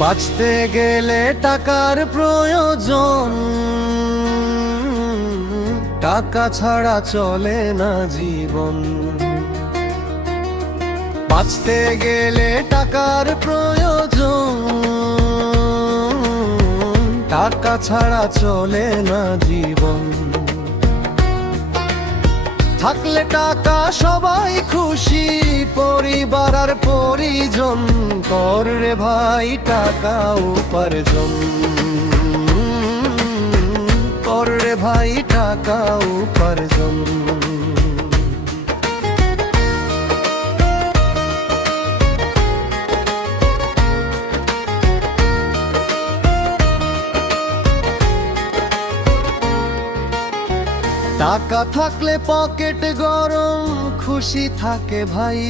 বাঁচতে গেলে টাকার প্রয়োজন, টাকা ছাড়া চলে না জীবন। বাঁচতে গেলে টাকার প্রয়োজন, টাকা ছাড়া চলে না জীবন। থাকলে টাকা সবাই খুশি, পরিবার আর পরিজন। কর রে ভাই টাকা উপার্জন, কর রে ভাই টাকা উপার্জন। টাকা থাকলে পকেট গরম, খুশি থাকে ভাই।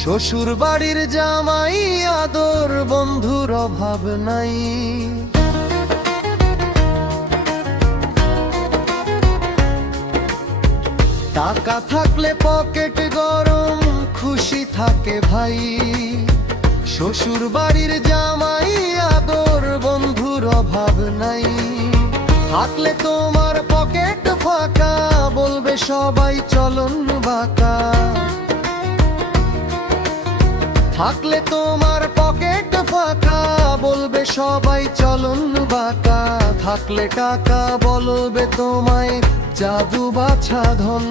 শ্বশুর বাড়ির জামাই আদর, বন্ধুর অভাব নাই। টাকা থাকলে পকেট গরম, খুশি থাকে ভাই। শ্বশুর বাড়ির জামাই আদর, বন্ধুর অভাব নাই। থাকলে তোমার পকেট ফাঁকা, বলবে সবাই চলন বাঁকা। থাকলে তোমার পকেট ফাঁকা, বলবে সবাই চলন বাঁকা। থাকলে টাকা বলবে তোমায় জাদু বাছা ধন।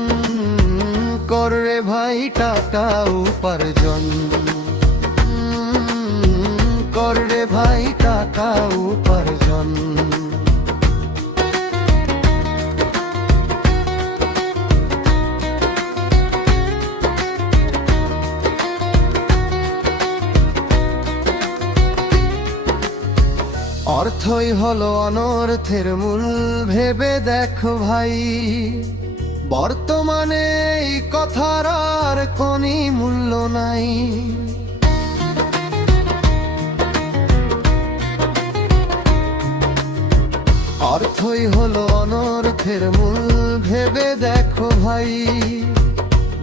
কর রে ভাই টাকা উপার্জন, কর রে ভাই টাকা উপার্জন। অর্থই হলো অনর্থের মূল, ভেবে দেখো ভাই। বর্তমানে এই কথার আর কোনো মূল্য নাই। অর্থই হলো অনর্থের মূল, ভেবে দেখো ভাই।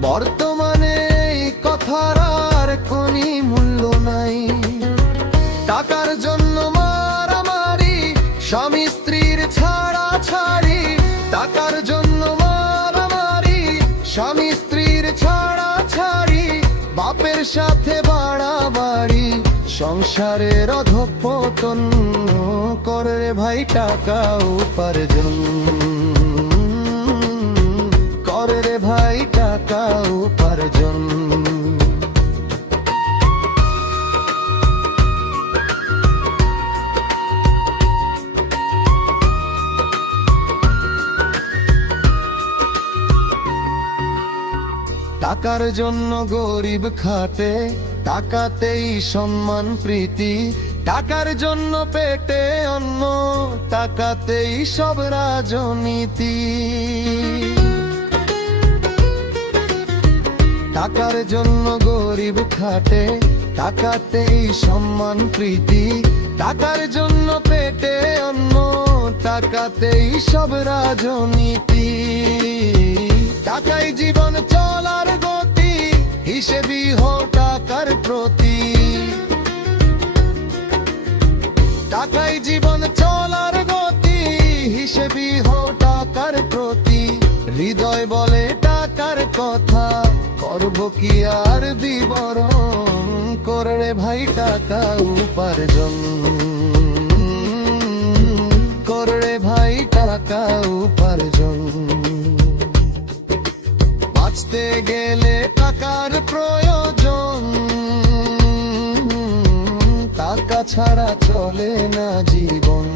বর্তমানে এই কথার আর কোনো মূল্য নাই। টাকার জন্য মারামারি, স্বামী স্ত্রীর ছাড়াছাড়ি। টাকার জন্য মারামারি, স্বামী স্ত্রীর ছাড়াছাড়ি। বাপের সাথে বাড়াবাড়ি, সংসারের অধঃপতন। কর রে ভাই টাকা উপার্জন, কর রে ভাই টাকা উপার্জন। টাকার জন্য গরিব খাটে, টাকাতেই সম্মান প্রীতি। টাকার জন্য পেটে অন্ন, টাকাতেই সব রাজনীতি। টাকার জন্য গরিব খাটে, টাকাতেই সম্মান প্রীতি। টাকার জন্য পেটে অন্ন, টাকাতেই সব রাজনীতি। টাকাই জীবন চলার গতি, হিসেবি হো টাকার প্রতি। টাকাই জীবন চলার গতি, হিসেবি হো টাকার প্রতি। হৃদয় বলে টাকার কথা, করব কি আর বিবরণ। কর রে ভাই টাকা উপার্জন, কর রে ভাই টাকা উপার্জন। বাঁচতে গেলে টাকার প্রয়োজন, টাকা ছাড়া চলে না জীবন।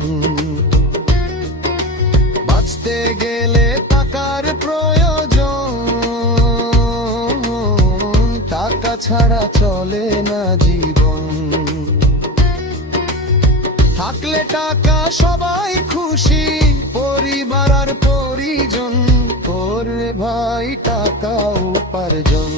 বাঁচতে গেলে টাকার প্রয়োজন, টাকা ছাড়া চলে না জীবন। থাকলে টাকা সবাই খুশি, পরিবার আর পরিজন। কর রে ভাই টাকা উপার্জন।